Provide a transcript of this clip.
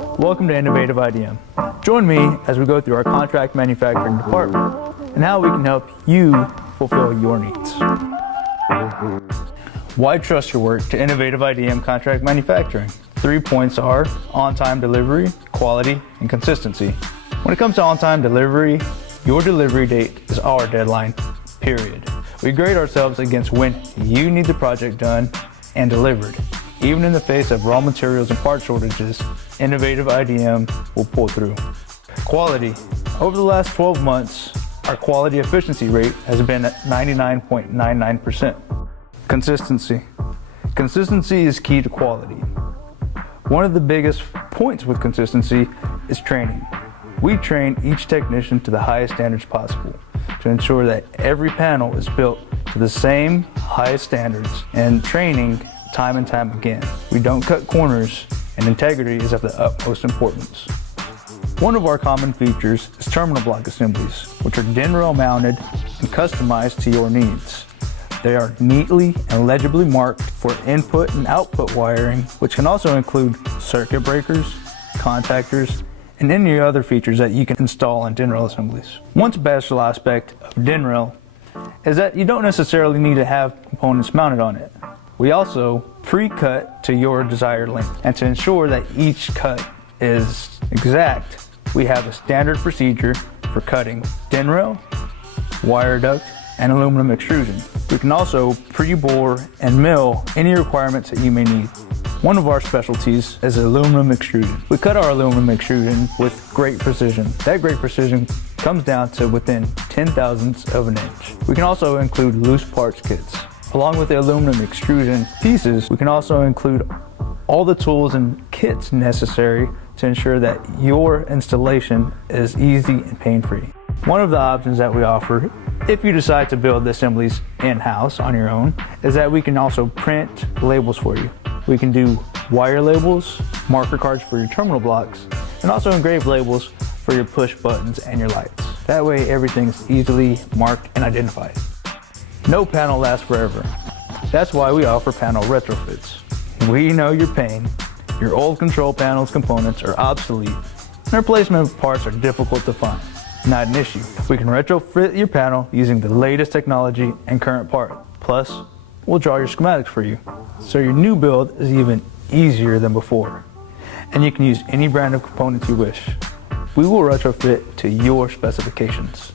Welcome to Innovative-IDM. Join me as we go through our contract manufacturing department and how we can help you fulfill your needs. Why trust your work to Innovative-IDM Contract Manufacturing? 3 points are on-time delivery, quality, and consistency. When it comes to on-time delivery, your delivery date is our deadline, period. We grade ourselves against when you need the project done and delivered. Even in the face of raw materials and part shortages, Innovative-IDM will pull through. Quality. Over the last 12 months, our quality efficiency rate has been at 99.99%. Consistency. Consistency is key to quality. One of the biggest points with consistency is training. We train each technician to the highest standards possible to ensure that every panel is built to the same highest standards, and training time and time again. We don't cut corners, and integrity is of the utmost importance. One of our common features is terminal block assemblies, which are DIN rail mounted and customized to your needs. They are neatly and legibly marked for input and output wiring, which can also include circuit breakers, contactors, and any other features that you can install on DIN rail assemblies. One special aspect of DIN rail is that you don't necessarily need to have components mounted on it. We also pre-cut to your desired length, and to ensure that each cut is exact, we have a standard procedure for cutting DIN rail, wire duct, and aluminum extrusion. We can also pre-bore and mill any requirements that you may need. One of our specialties is aluminum extrusion. We cut our aluminum extrusion with great precision. That great precision comes down to within 0.010 of an inch. We can also include loose parts kits. Along with the aluminum extrusion pieces, we can also include all the tools and kits necessary to ensure that your installation is easy and pain-free. One of the options that we offer, if you decide to build the assemblies in-house on your own, is that we can also print labels for you. We can do wire labels, marker cards for your terminal blocks, and also engrave labels for your push buttons and your lights. That way everything is easily marked and identified. No panel lasts forever. That's why we offer panel retrofits. We know your pain. Your old control panel's components are obsolete, and replacement parts are difficult to find. Not an issue. We can retrofit your panel using the latest technology and current part. Plus, we'll draw your schematics for you, so your new build is even easier than before. And you can use any brand of components you wish. We will retrofit to your specifications.